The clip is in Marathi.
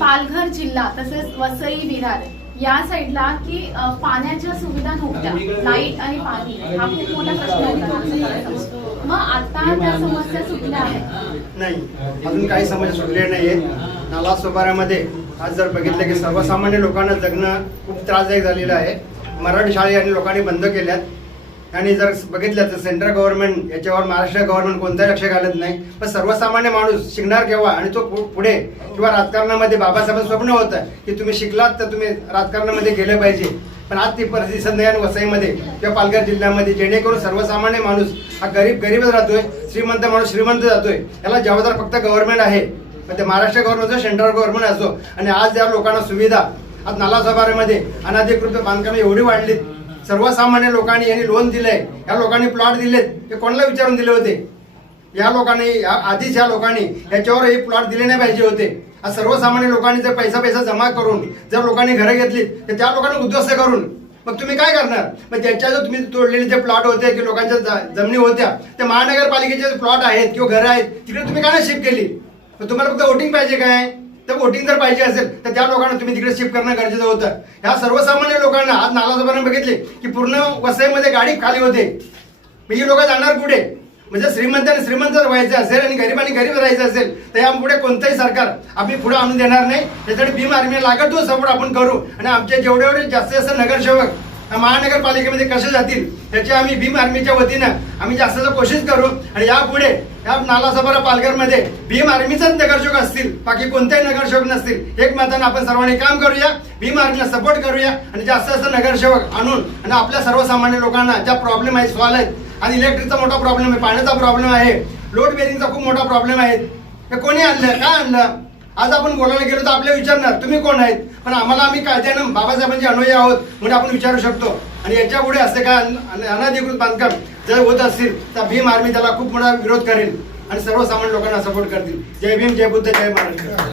पालघर जिल्हा तसेच वसई विरार या साईडला की पाण्याच्या सुविधा नव्हत्या, लाईट आणि पाणी हा खूप मोठा प्रश्न होता। मग आता त्या समस्या सुटल्या आहेत? नाही, अजून काही समस्या सुटल्या नाहीये। नालासोपाऱ्यामध्ये आज जर बघितलं की सर्वसामान्य लोकांना जगणं खूप त्रासदायक झालेलं आहे। मराठी शाळा आणि लोकांनी बंद केल्यात आणि जर बघितलं तर सेंट्रल गव्हर्नमेंट याच्यावर महाराष्ट्र गव्हर्नमेंट कोणताही लक्ष घालत नाही। पण सर्वसामान्य माणूस शिकणार केव्हा आणि तो पुढे किंवा राजकारणामध्ये बाबासाहेबांचं स्वप्न होतं की तुम्ही शिकलात तर तुम्ही राजकारणामध्ये गेले पाहिजे। पण आज ती परिस्थिती संधी आहे वसईमध्ये किंवा पालघर जिल्ह्यामध्ये, जेणेकरून सर्वसामान्य माणूस हा गरीबच राहतोय, श्रीमंत माणूस श्रीमंत जातोय। याला जबाबदार फक्त गव्हर्नमेंट आहे, ते महाराष्ट्र गव्हर्नमेंट असो सेंट्रल गव्हर्नमेंट असो। आणि आज या लोकांना सुविधा आज नालासोपाऱ्यामध्ये अनधिकृत बांधकामे एवढी वाढलीत, सर्वसामान्य लोकांनी यांनी लोन दिलंय, या लोकांनी प्लॉट दिलेत, हे कोणाला विचारून दिले होते? या लोकांनी आधीच या लोकांनी याच्यावर हे प्लॉट दिले नाही पाहिजे होते। आज सर्वसामान्य लोकांनी जर पैसा जमा करून जर लोकांनी घरं घेतली तर त्या लोकांना उद्ध्वस्त करून मग तुम्ही काय करणार? मग त्याच्या जर तुम्ही तोडलेले जे प्लॉट होते की लोकांच्या जमिनी होत्या ते महानगरपालिकेचे प्लॉट आहेत किंवा घरं आहेत तिकडे तुम्ही काय शिफ्ट केली? मग तुम्हाला फक्त वोटिंग पाहिजे काय? तर वोटिंग जर पाहिजे असेल तर त्या लोकांना तुम्ही तिकडे शिफ्ट करणं गरजेचं होतं। ह्या सर्वसामान्य लोकांना आज नालासोपाऱ्याने बघितले की पूर्ण वसईमध्ये गाडी खाली होते, ही लोक जाणार पुढे? म्हणजे श्रीमंताने श्रीमंत व्हायचं असेल आणि गरीबांनी गरीब राहायचं असेल तर यापुढे कोणतंही सरकार आम्ही पुढे आणून देणार नाही। त्यासाठी भीम आर्मी लागत तो सपोर्ट आपण करू आणि आमचे जेवढे जास्तीत जास्त नगरसेवक महानगरपालिकेमध्ये कसे जातील याची आम्ही भीम आर्मीच्या वतीनं आम्ही जास्त कोशिश करू। आणि यापुढे या नालासोपारा पालघरमध्ये भीम आर्मीचाच नगरसेवक असतील, बाकी कोणतेही नगरसेवक नसतील। एक मतानं आपण सर्वांनी काम करूया, भीम आर्मीला सपोर्ट करूया आणि जास्तीत जास्त नगरसेवक आणून आणि आपल्या सर्वसामान्य लोकांना ज्या प्रॉब्लेम आहेत सॉल्व आहेत। आणि इलेक्ट्रिकचा मोठा प्रॉब्लेम आहे, पाण्याचा प्रॉब्लेम आहे, लोड बेरिंगचा खूप मोठा प्रॉब्लेम आहे। हे कोणी आणलं? काय आणलं? आज आपण बोलायला गेलो तर आपल्याला विचारणार तुम्ही कोण आहेत, पण आम्हाला आम्ही कायद्यानं बाबासाहेबांचे अनुयायी आहोत म्हणून आपण विचारू शकतो। आणि याच्या पुढे असे काय अनधिकृत बांधकाम जर होत असतील तर भीम आर्मी त्याला खूप मोठा विरोध करेल आणि सर्वसामान्य लोकांना सपोर्ट करतील। जय भीम, जय बुद्ध, जय महाराष्ट्र।